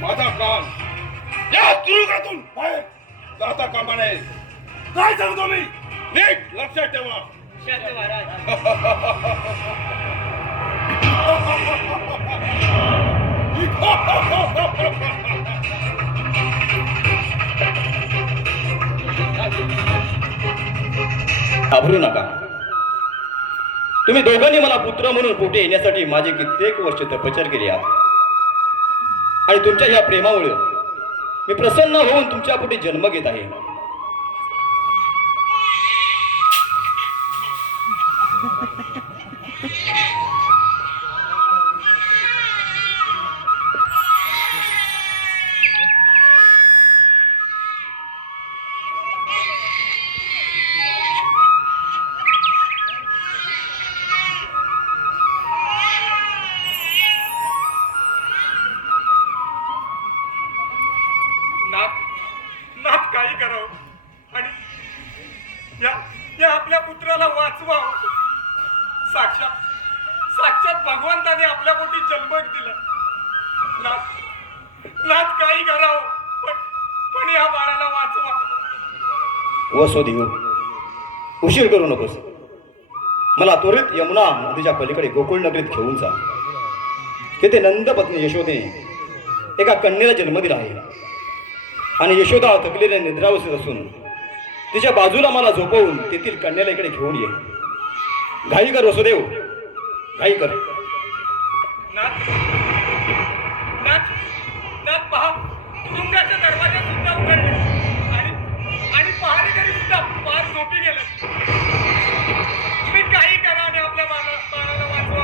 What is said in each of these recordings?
माझा कान या तुरुंगातून बाहेर जाता कामा नये. काय सांगतो मी नीट लक्षात ठेवा. शांत महाराज. घाबरू नका. तुम्ही दोघांनी मला पुत्र म्हणून पोटी येण्यासाठी माझे कित्येक वर्ष तपश्चर्या केली आहेत आणि तुमच्या या प्रेमामुळे मी प्रसन्न होऊन तुमच्या पोटी जन्म घेत आहे. नाथ काही करावं आणि या आपल्या पुत्राला वाचवा. साक्षात भगवंताने आपल्या पोटी जन्म दिला. नाथ काही करावं पण या बाळाला वाचवा. वसुदेव, उशीर करू नकोस. मला त्वरित यमुना नदीच्या पलीकडे गोकुळ नगरीत घेऊन जा. तिथे नंद पत्नी यशोदेने एका कन्येला जन्म दिला आहे आणि यशोदा थकलेल्या निद्रावस्थेत असून तिच्या बाजूला मला झोपवून तेथील कन्याला इकडे घेऊन ये. घाई कर वसुदेव, घाई कर. नाथ पहा, तुरुंगाचे दरवाजे सुद्धा उघडले आणि पहारेकरी सुद्धा पार झोपी गेले. तुम्ही काही करा आणि आपल्या बाळाला वाचवा.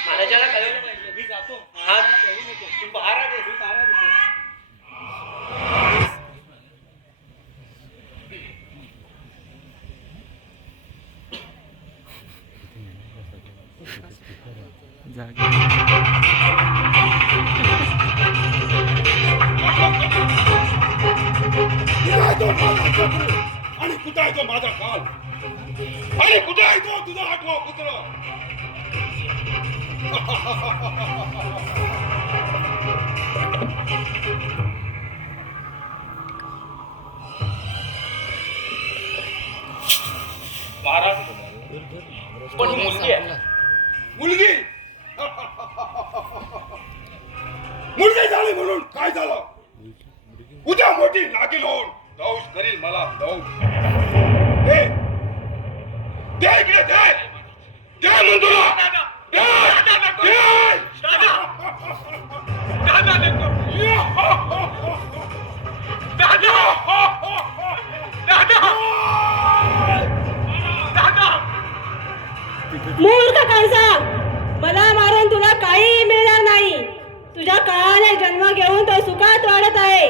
महाराजाला कळवलं पाहिजे. मी जातो. हा तू पहारा दे. मी पहारा देतो. आणि कुठे आहे तो माझा काल आणि कुठे आहे तो तुझा आठवा पुत्र. महाराज पण ही मुलगी आहे. मुलगी मुलगी झाली म्हणून काय झालं. उद्या मोठी नागिन होऊन दौश करील मला. दौश दे इकडे दे म्हणतो मूर्ख कंसा, मला मारून तुला काहीही मिळणार नाही. तुझ्या काळाने जन्म घेऊन तो सुखात वाढत आहे.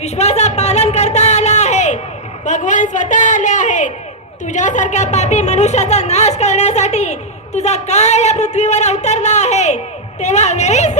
विश्वाचा पालन करता आला आहे. भगवान स्वतः आले आहेत. तुझ्यासारख्या पापी मनुष्याचा नाश करण्यासाठी तुझा काळ या पृथ्वीवर अवतरला आहे. तेव्हा वेळीच